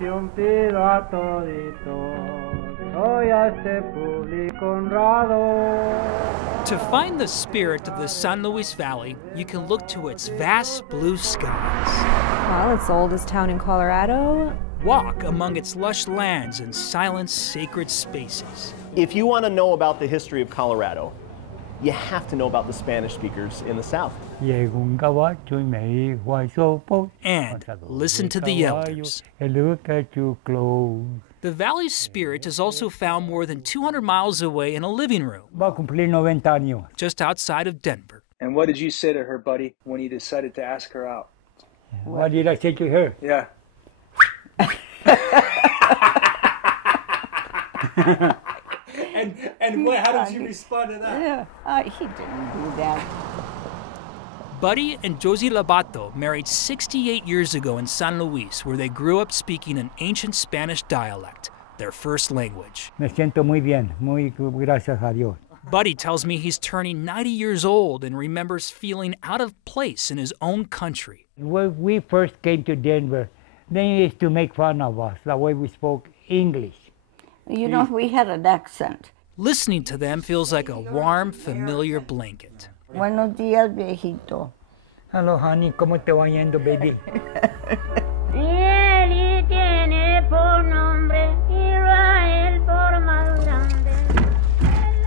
y un pido a toditos, hoy a este público honrado. To find the spirit of the San Luis Valley, you can look to its vast blue skies. Well, it's the oldest town in Colorado. Walk among its lush lands and silent, sacred spaces. If you want to know about the history of Colorado, you have to know about the Spanish speakers in the South. And listen to the elders. Look at you close. The valley's spirit is also found more than 200 miles away in a living room, Va a cumplir 90 años. just outside of Denver. And what did you say to her, buddy, when you decided to ask her out? What did I say to her? Yeah. How did you respond to that? Yeah, he didn't do that. Buddy and Josie Labato married 68 years ago in San Luis, where they grew up speaking an ancient Spanish dialect, their first language. Me siento muy bien, muy gracias a Dios. Buddy tells me he's turning 90 years old and remembers feeling out of place in his own country. When we first came to Denver, they used to make fun of us, the way we spoke English. You know, we had an accent. Listening to them feels like a warm, familiar blanket. Buenos días, viejito. Hello, honey, ¿cómo te va yendo, baby?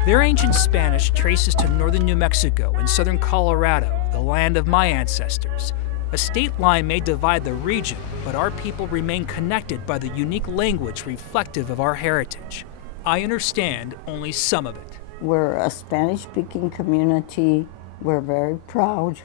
Their ancient Spanish traces to northern New Mexico and southern Colorado, the land of my ancestors. A state line may divide the region, but our people remain connected by the unique language reflective of our heritage. I understand only some of it. We're a Spanish-speaking community. We're very proud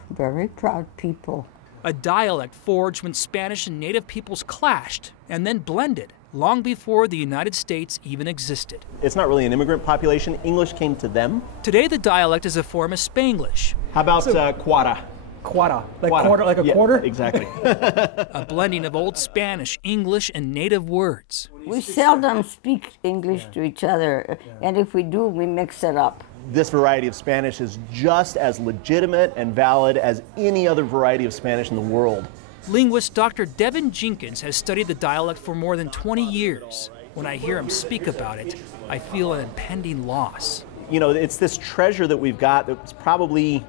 people. A dialect forged when Spanish and Native peoples clashed and then blended, long before the United States even existed. It's not really an immigrant population. English came to them. Today, the dialect is a form of Spanglish. How about Quara? Quara. Like Quara. quarter, like a quarter? Exactly. A blending of Old Spanish, English, and Native words. We seldom speak English to each other, and if we do, we mix it up. This variety of Spanish is just as legitimate and valid as any other variety of Spanish in the world. Linguist Dr. Devin Jenkins has studied the dialect for more than 20 years. When I hear him speak about it, I feel an impending loss. You know, it's this treasure that we've got that's probably,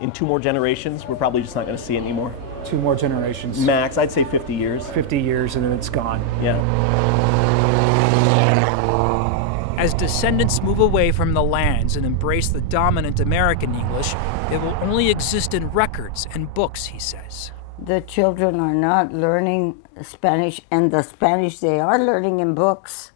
in 2 more generations, we're probably just not going to see it anymore. 2 more generations. Max, I'd say 50 years. 50 years and then it's gone. Yeah. As descendants move away from the lands and embrace the dominant American English, it will only exist in records and books, he says. The children are not learning Spanish, and the Spanish they are learning in books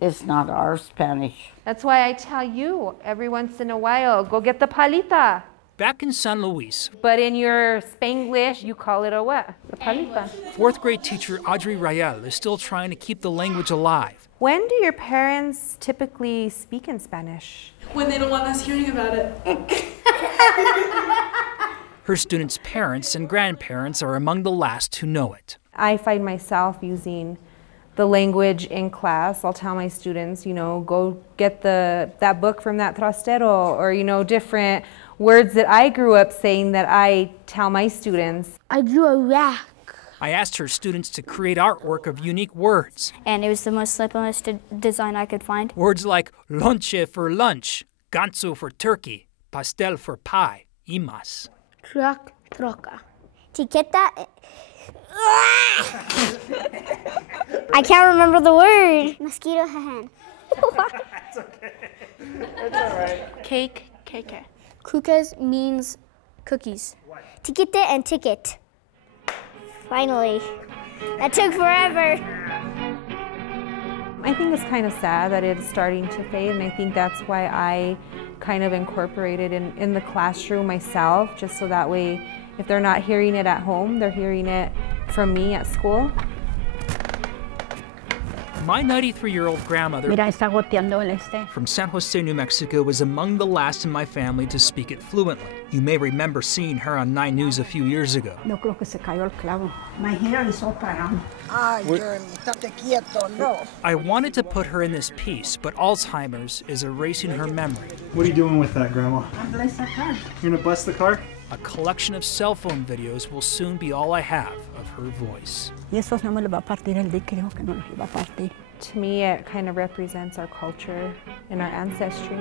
is not our Spanish. That's why I tell you every once in a while, go get the palita. Back in San Luis, But in your Spanglish, you call it a what? The palita. 4th grade teacher Audrey Rayel is still trying to keep the language alive. When do your parents typically speak in Spanish? When they don't want us hearing about it. Her students' parents and grandparents are among the last who know it. I find myself using the language in class. I'll tell my students, you know, go get that book from that trastero, or, you know, different words that I grew up saying that I tell my students. I drew a rack. I asked her students to create artwork of unique words. And it was the most simplest design I could find. Words like lonche for lunch, ganso for turkey, pastel for pie, y más. Truck, troca. Tiqueta. I can't remember the word. Mosquito hen. That's okay. That's all right. Cake, cake. Cucas means cookies. Tiquete and ticket. Finally. That took forever. I think it's kind of sad that it's starting to fade, and I think that's why I kind of incorporated in the classroom myself, just so that way if they're not hearing it at home, they're hearing it from me at school. My 93-year-old grandmother Mira, está goteando el este. from San Jose, New Mexico was among the last in my family to speak it fluently. You may remember seeing her on 9 News a few years ago. Yo creo que se cayó el clavo. My hair is all parado. Ay, Jeremy, estate quieto, no. I wanted to put her in this piece, but Alzheimer's is erasing her memory. What are you doing with that, Grandma? I'm blessed car. You're gonna bless the car? A collection of cell phone videos will soon be all I have of her voice. Y eso no me lo va a partir el día, creo que no lo iba a partir. To me, it kind of represents our culture and our ancestry.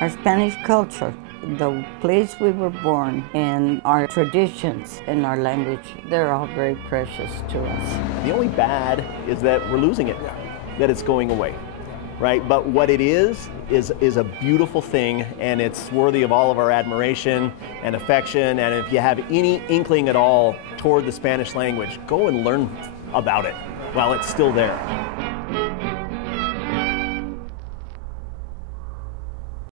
Our Spanish culture, the place we were born, and our traditions and our language, they're all very precious to us. The only bad is that we're losing it, that it's going away, right? But what it is a beautiful thing, and it's worthy of all of our admiration and affection. And if you have any inkling at all toward the Spanish language, go and learn about it while it's still there.